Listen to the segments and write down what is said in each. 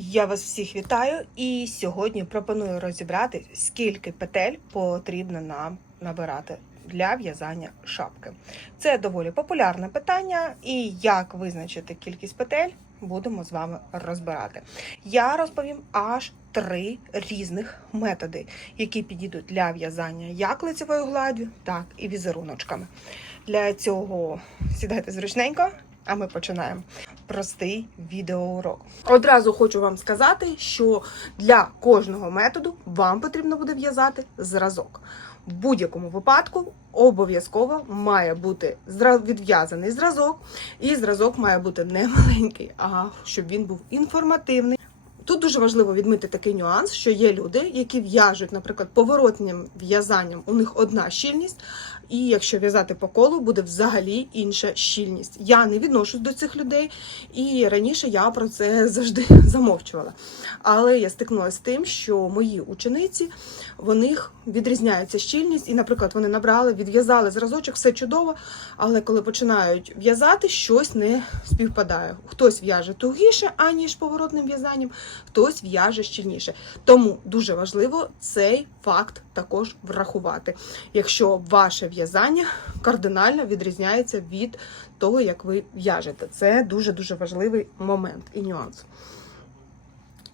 Я вас всіх вітаю і сьогодні пропоную розібрати, скільки петель потрібно нам набирати для в'язання шапки. Це доволі популярне питання, і як визначити кількість петель, будемо з вами розбирати. Я розповім аж три різних методи, які підійдуть для в'язання як лицевою гладдю, так і візеруночками. Для цього сідайте зручненько, а ми починаємо простий відеоурок. Одразу хочу вам сказати, що для кожного методу вам потрібно буде в'язати зразок. В будь-якому випадку обов'язково має бути відв'язаний зразок, і зразок має бути не маленький, а щоб він був інформативний. Тут дуже важливо відмити такий нюанс, що є люди, які в'яжуть, наприклад, поворотним в'язанням, у них одна щільність, і якщо в'язати по колу, буде взагалі інша щільність. Я не відношусь до цих людей, і раніше я про це завжди замовчувала. Але я стикнулася з тим, що мої учениці в них відрізняється щільність, і, наприклад, вони набрали, відв'язали зразочок, все чудово, але коли починають в'язати, щось не співпадає. Хтось в'яже тугіше, аніж поворотним в'язанням, хтось в'яже щільніше. Тому дуже важливо цей факт також врахувати, якщо ваше в'язання кардинально відрізняється від того, як ви в'яжете. Це дуже дуже важливий момент і нюанс.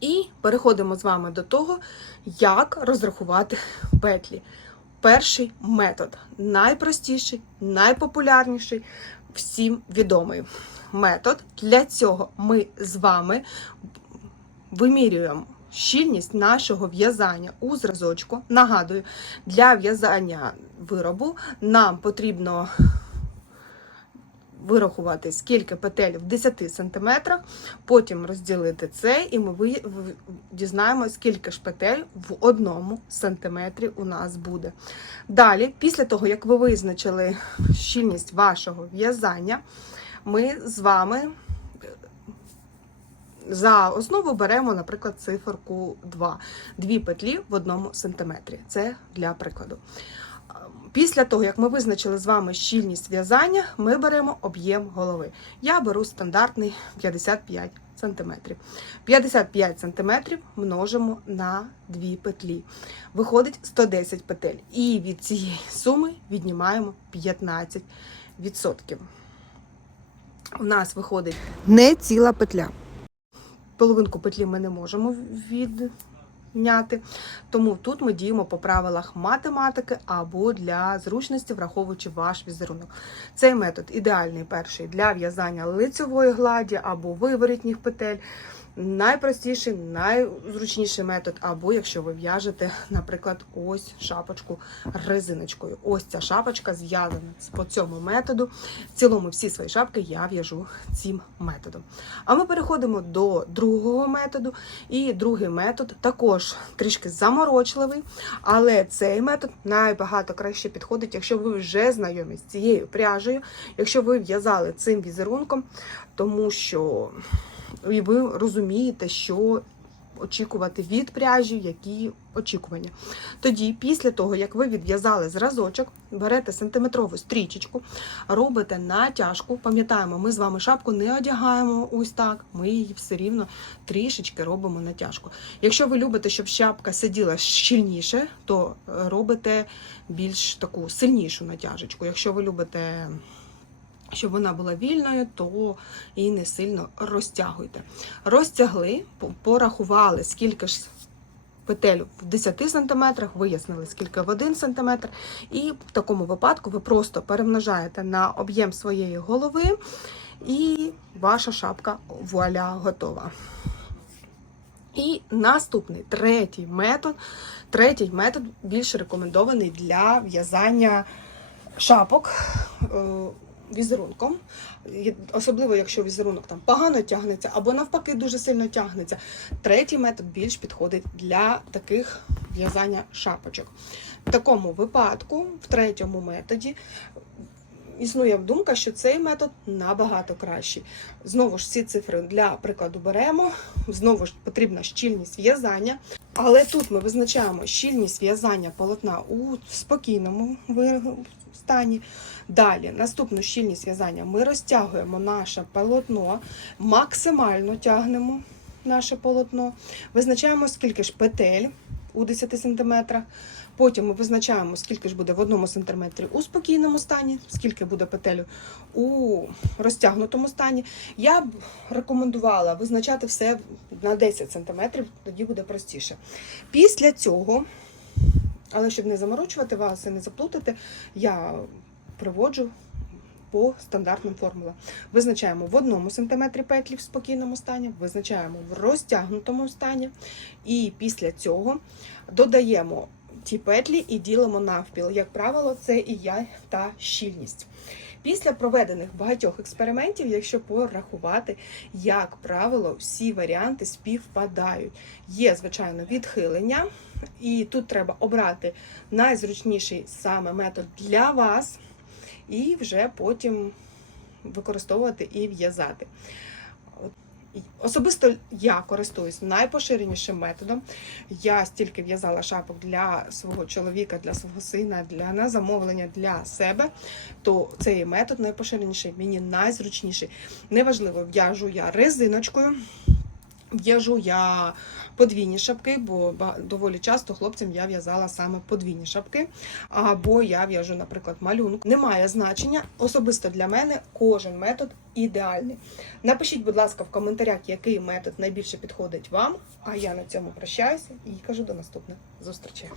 І переходимо з вами до того, як розрахувати петлі. Перший метод найпростіший, найпопулярніший, всім відомий метод. Для цього ми з вами вимірюємо щільність нашого в'язання у зразочку. Нагадую, для в'язання виробу нам потрібно вирахувати, скільки петель в 10 см, потім розділити це, і ми дізнаємося, скільки ж петель в одному сантиметрі у нас буде. Далі, після того, як ви визначили щільність вашого в'язання, ми з вами за основу беремо, наприклад, циферку 2. Дві петлі в одному сантиметрі. Це для прикладу. Після того, як ми визначили з вами щільність в'язання, ми беремо об'єм голови. Я беру стандартний 55 см. 55 см множимо на дві петлі. Виходить 110 петель. І від цієї суми віднімаємо 15%. У нас виходить не ціла петля. Половинку петлі ми не можемо відняти, тому тут ми діємо по правилах математики або для зручності, враховуючи ваш візерунок. Цей метод ідеальний перший для в'язання лицевої гладі або виворітніх петель. Найпростіший, найзручніший метод, або якщо ви в'яжете, наприклад, ось шапочку резиночкою. Ось ця шапочка зв'язана по цьому методу. В цілому всі свої шапки я в'яжу цим методом. А ми переходимо до другого методу. І другий метод також трішки заморочливий, але цей метод набагато краще підходить, якщо ви вже знайомі з цією пряжею, якщо ви в'язали цим візерунком, тому що і ви розумієте, що очікувати від пряжі, які очікування. Тоді, після того, як ви відв'язали зразочок, берете сантиметрову стрічечку, робите натяжку. Пам'ятаємо, ми з вами шапку не одягаємо ось так, ми її все рівно трішечки робимо натяжку. Якщо ви любите, щоб шапка сиділа щільніше, то робите більш таку сильнішу натяжечку. Якщо ви любите щоб вона була вільною, то її не сильно розтягуйте. Розтягли, порахували, скільки ж петель в 10 см, вияснили, скільки в 1 см, і в такому випадку ви просто перемножаєте на об'єм своєї голови, і ваша шапка вуаля готова. І наступний третій метод. Третій метод більш рекомендований для в'язання шапок е, візерунком. Особливо, якщо візерунок там погано тягнеться, або навпаки дуже сильно тягнеться. Третій метод більш підходить для таких в'язання шапочок. В такому випадку, в третьому методі, існує думка, що цей метод набагато кращий. Знову ж ці цифри для прикладу беремо. Знову ж потрібна щільність в'язання. Але тут ми визначаємо щільність в'язання полотна у спокійному стані. Далі, наступну щільність в'язання ми розтягуємо наше полотно, максимально тягнемо наше полотно. Визначаємо, скільки ж петель у 10 см. Потім ми визначаємо, скільки ж буде в одному сантиметрі у спокійному стані, скільки буде петель у розтягнутому стані. Я б рекомендувала визначати все на 10 см, тоді буде простіше. Після цього, але щоб не заморочувати вас і не заплутати, я приводжу по стандартним формулам. Визначаємо в одному сантиметрі петлі в спокійному стані, визначаємо в розтягнутому стані, і після цього додаємо ті петлі і ділимо навпіл. Як правило, це і я та щільність. Після проведених багатьох експериментів, якщо порахувати, як правило, всі варіанти співпадають. Є, звичайно, відхилення, і тут треба обрати найзручніший саме метод для вас, і вже потім використовувати і в'язати. Особисто я користуюсь найпоширенішим методом. Я стільки в'язала шапок для свого чоловіка, для свого сина, для на замовлення для себе. То цей метод найпоширеніший, мені найзручніший. Неважливо, в'яжу я резиночкою. В'яжу я подвійні шапки, бо доволі часто хлопцям я в'язала саме подвійні шапки. Або я в'яжу, наприклад, малюнок. Немає значення. Особисто для мене кожен метод ідеальний. Напишіть, будь ласка, в коментарях, який метод найбільше підходить вам. А я на цьому прощаюся і кажу до наступних зустрічей.